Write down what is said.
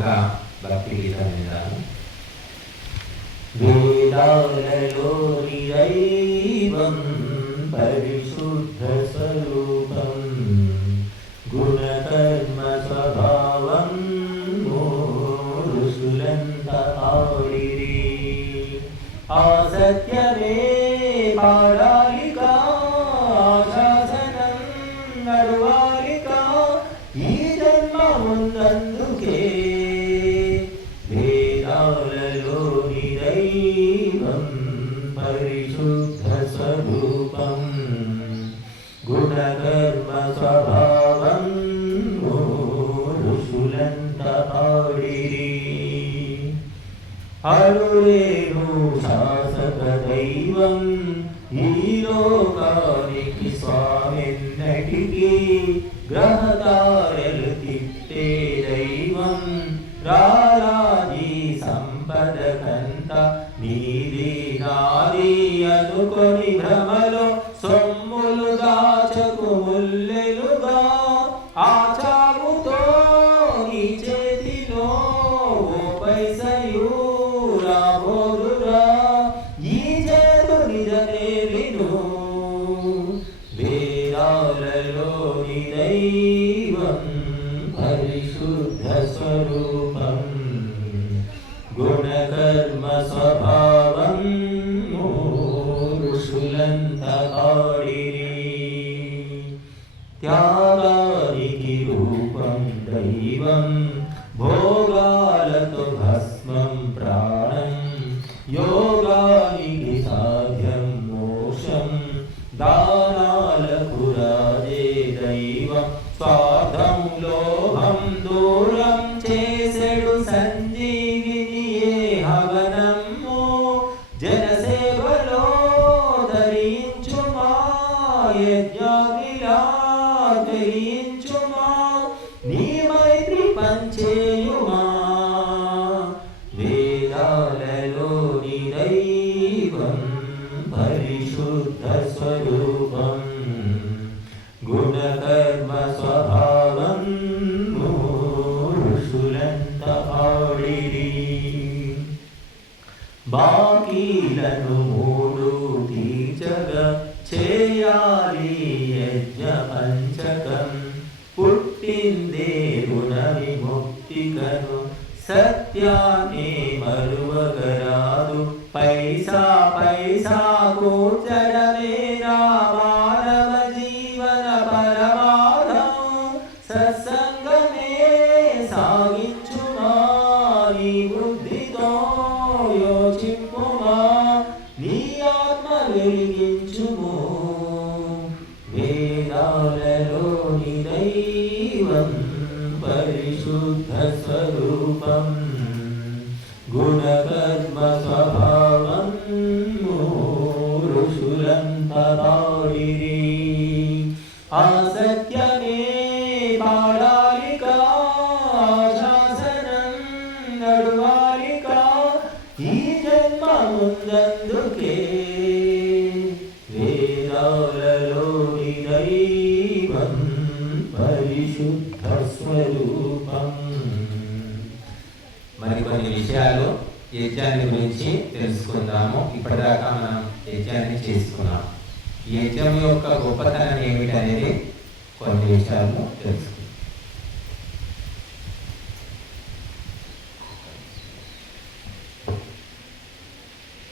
ఒక భక్తి గీతం విందాము. వేదాలలోని దైవం పరిశుద్ధ స్వరూపం గుణకర్మ స్వభావం ఋషులంత ఆడిరి. ఆ సత్యమే పాడాలిక శాసనం నడవాలిక ఈ జన్మ ముందందుకే. వేదాలలోని దైవం పరిశుద్ధ స్వరూపం గుణకర్మ స్వభావం ఋషులంత ఆడిరి. అరురేను శాసక దైవం ఈ లోకానికి స్వామిన్నటికి గ్రహతారలు తిట్టే దైవం రారాజీ సంపద కంత నీది నాది అనుకొని భ్రమలో సొమ్ములు దాచకు ముల్లెలుగా ఆ చావుతో నీ చేతిలో ఓ పైసయు రాబోరురా ఈ చేతు నిజమే విను. వేదాలలోని దైవం పరిశుద్ధ స్వరూపం గుణకర్మ స్వభావం ఋషులంత ఆడిరి. త్యాగానికి రూపం దైవం భోగాలతో భస్మం ప్రాణం యోగానికి సాధ్యం మోక్షం దానాలకు రాజే దైవం స్వార్థం లోభం దూరం చేసెడు సంజీవినియే హవనము జనసేవలో ధరించుమా యజ్ఞాగ్నిలా ధరించుమా నీ మైత్రి పంచేయుమా. వేదాలలోని దైవం పరిశుద్ధ స్వరూపం గుణకర్మ స్వభావం ఋషులంత ఆడిరి. బాకీలను మూడు తీర్చగా చేయాలి యజ్ఞ పంచకం పుట్టిందే రుణ విముక్తికను సత్యాన్ని మరువగరాదు. పైసా పైసా కూర్చడమే నా మానవ జీవన పరమార్థం సత్సంగమే సాగించుమా నీ బుద్ధితో యోచింపుమా నీ ఆత్మ వెలిగించుము. వేదాలలోని దైవం పరిశుద్ధ స్వరూపం గుణకర్మ స్వభావం ఋషులంత ఆడిరి. ఆ సత్యమే పాడాలిక శాసనం నడవాలిక ఈ జన్మ ముందందుకే. వేదాలలోని దైవం పరిశుద్ధ స్వరూపం. మరికొన్ని విషయాలు యజ్ఞాన్ని గురించి తెలుసుకుందాము. ఇప్పటిదాకా మనం యజ్ఞాన్ని చేసుకున్నాం. యజ్ఞం యొక్క గొప్పతనం ఏమిటనేది కొన్ని విషయాలు తెలుసుకుందాం.